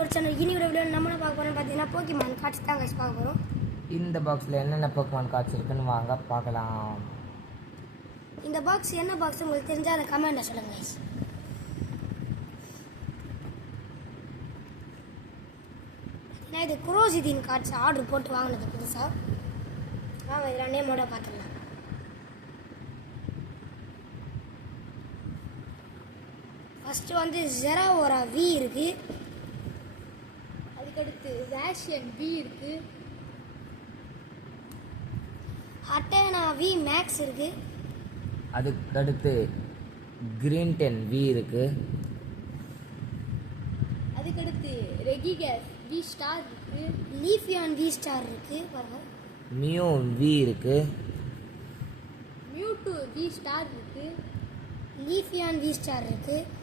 ஒரு சேனல் இன்னையோட வீடியோ நம்ம என்ன பார்க்க போறோம்னு பார்த்தீங்கன்னா போக்கிமான் கார்ட்ஸ் தான் கைஸ் பார்க்க போகிறோம். இந்த பாக்ஸில் என்னென்ன போக்கிமான் கார்ட்ஸ் இருக்குன்னு வாங்க பார்க்கலாம். இந்த பாக்ஸ் என்ன பாக்ஸ் உங்களுக்கு தெரிஞ்சால் அதை கமெண்ட்டில் சொல்லுங்கள் கைஸ். நான் இது குரோசிதீன் கார்ட்ஸ் ஆர்டர் போட்டு வாங்கினது புதுசாக. வாங்க இதில் நேமோட பார்த்துக்கலாம். ஃபஸ்ட்டு வந்து ஜெராவோரா வி இருக்குது. அதுக்கடுத்து ரேஷியன் வி இருக்குது. ஹட்டேனா வி மேக்ஸ் இருக்குது. அதுக்கடுத்து கிரீன்டென் வி இருக்குது. அதுக்கடுத்து ரெகிகேஸ் வி ஸ்டார் இருக்குது. லீஃபியான் வி ஸ்டார் இருக்குது பாருங்க. மியூ வி இருக்குது. மியூட்டு வி ஸ்டார் இருக்குது. லீஃபியான் வி ஸ்டார் இருக்குது.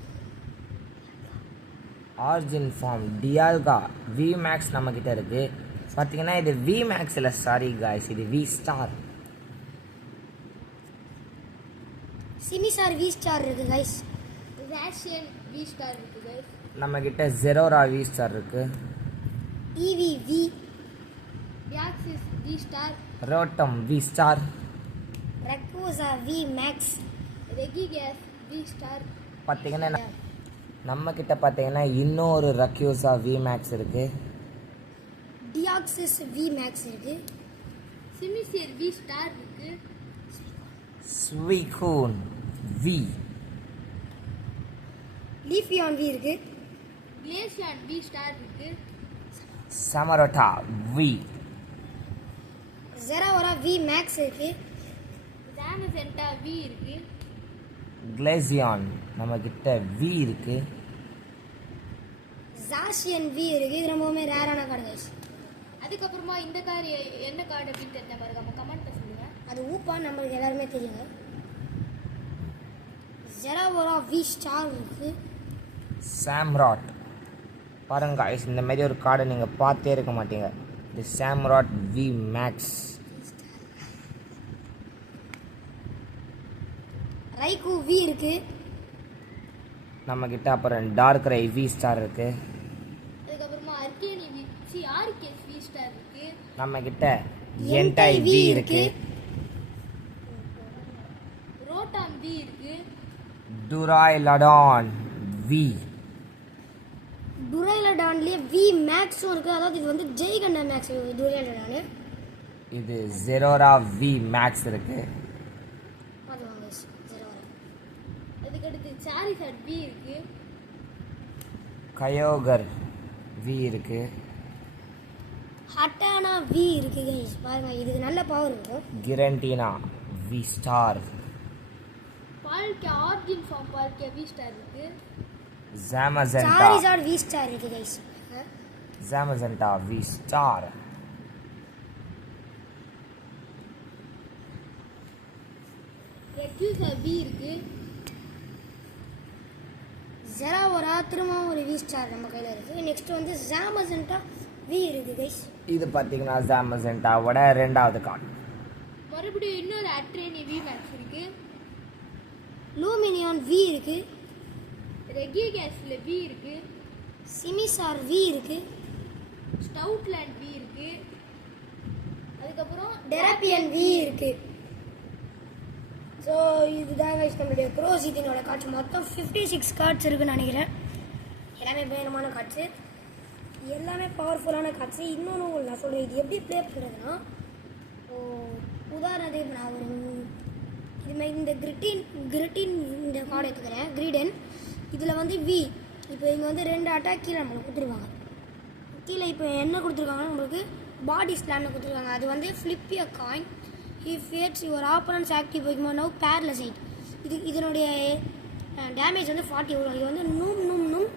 Origin form Dialga V max நம்மக்கிட்ட இருக்குது. பார்த்தீங்கன்னா இது வி மேக்ஸ் இல்லை, சாரி காய்ஸ், இது V star. Simisear V star இருக்குது கைஸ். ரேஷியன் வி ஸ்டார் இருக்குது கைஸ். நம்மக்கிட்ட ஜெரோரா வி ஸ்டார் இருக்குது. Eevee V. பியாக்சிஸ் V star. Rotom V star. ரெக்கோசா V max. Regigigas V star. பார்த்தீங்கன்னா நம்மக்கிட்ட பார்த்தீங்கன்னா இன்னொரு ரக்யூசா வி மேக்ஸ் இருக்குது. டியாக்சிஸ் வி மேக்ஸ் இருக்குது. சிமிசியர் வி ஸ்டார் இருக்குது. ஸ்வீகூன் வி. லீஃபியான் வி இருக்குது. கிளேசியான் வி ஸ்டார் இருக்குது. சமரோட்டா வி. ஜெராவோரா வி மேக்ஸ் இருக்குது. ஜாமசென்டா வி இருக்குது. கிளேசியான் நம்மக்கிட்ட வி இருக்குது. ஜாஷியன் வி இருக்குது. இது ரொம்பவுமே ரேரான கார்டு கைஸ். அதுக்கப்புறமா இந்த கார்டு என்ன கார்டு அப்படின்னு தெரிஞ்ச பாருங்க, கமெண்ட்டில் சொல்லுங்கள். அது ஊப்பான்னு நம்மளுக்கு எல்லாருமே தெரியுங்க. ஜெராவோரா வி ஸ்டார் இருக்குது. சாம்ராட் பாருங்க guys, இந்த மாதிரி ஒரு கார்டை நீங்கள் பார்த்தே இருக்க மாட்டீங்க. இது சாம்ராட் வி மேக்ஸ். ரைகு வி இருக்குது. நம்மக்கிட்ட அப்புறம் டார்க் ரை வி ஸ்டார் இருக்குது. அதுக்கப்புறமா அர்கேனி வி ஆர்கேஸ் வி ஸ்டார் இருக்குது. நம்மக்கிட்ட என்டை வி இருக்குது. ரோட்டான் வி இருக்குது. டுராய் லடான் வி. டுரைலடான்லேயே வி மேக்ஸும் இருக்குது. அதாவது இது வந்து ஜெய்கண்டா மேக்ஸ் டுரைலடானு. இது ஜெரோரா வி மேக்ஸ் இருக்குது. பார்த்துவாங்க ஜெராவோரா. அதுக்கடுத்து சாரிசாட் வி இருக்குது. கயோகர் வி இருக்குது. ஹட்டானா வி இருக்குது கைஸ். பாருங்க இதுக்கு நல்ல பவர் இருக்கும். Giratina V star. Palkia origin form Palkia V star இருக்குது. ஜாமசென்டா சாரிசாட் வி ஸ்டார் இருக்குது guys. Zamazenta V star. Rayquaza V இருக்குது. ஜெராவோரா திரும்பவும் ஒரு வி ஸ்டார் நம்ம கையில் இருக்குது. நெக்ஸ்ட் வந்து ஜாமசென்டா வி இருக்குது கைஸ். இது பார்த்தீங்கன்னா ஜாமசென்டாவோட ரெண்டாவது கார்டு. மறுபடியும் இன்னொரு அட்ரேனி வி மேக்ஸ் இருக்குது. லூமினியான் வி இருக்குது. ரெகிகேஸில் வி இருக்குது. சிமிசார் வி இருக்குது. ஸ்டவுட்லேண்ட் வி இருக்குது. அதுக்கப்புறம் டெராப்பியன் வி இருக்குது. ஸோ இதுதான் கைஸ் நம்மளுடைய குரோசிதீனோட கார்ட்ஸ். மொத்தம் 56 கார்ட்ஸ் இருக்குன்னு நினைக்கிறேன். எல்லாமே பயங்கரமான கார்ட்ஸு, எல்லாமே பவர்ஃபுல்லான கார்ட்ஸு. இன்னொன்று உங்களுக்கு நான் சொல்கிறேன், இது எப்படி ப்ளே பண்ணுறதுன்னா, உதாரணத்துக்கு இப்போ நான் ஒரு இதுமாதிரி இந்த கிரிட்டின் இந்த கார்டு எடுத்துக்கிறேன், கிரீடன். இதில் வந்து வி இப்போ இங்கே வந்து 2 அட்டாக் கீழே நம்மளுக்கு கொடுத்துருவாங்க. கீழே இப்போ என்ன கொடுத்துருக்காங்கன்னா நம்மளுக்கு பாடி ஸ்லாம்னு கொடுத்துருக்காங்க. அது வந்து flip a coin if it's your opponent's active போய்க்குமா நவ் பேரலைசைட். இதனுடைய டேமேஜ் வந்து 40 வரும். இது வந்து நூம்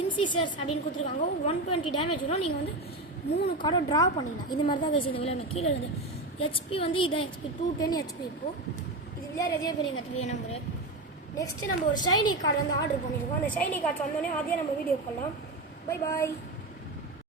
இன்சிசர்ஸ் அப்படின்னு கொடுத்துருக்காங்க. 120 டேமேஜ் வரும். நீங்கள் வந்து 3 கார்டை ட்ரா பண்ணிடலாம். இது மாதிரி தான் கைஸ் இந்த விளையாடு. கீழே வந்து ஹெச்பி வந்து இதான் ஹெச்பி 210 ஹெச்பி. இப்போது இது விளையாட எதே பண்ணி கற்றுக்கிய நம்பரு. நெக்ஸ்ட்டு நம்ம ஒரு ஷைனி கார்டு வந்து ஆர்டர் பண்ணியிருக்கோம். அந்த ஷைனி கார்டு வந்தோடனே அதே நம்ம வீடியோ பண்ணலாம். Bye bye.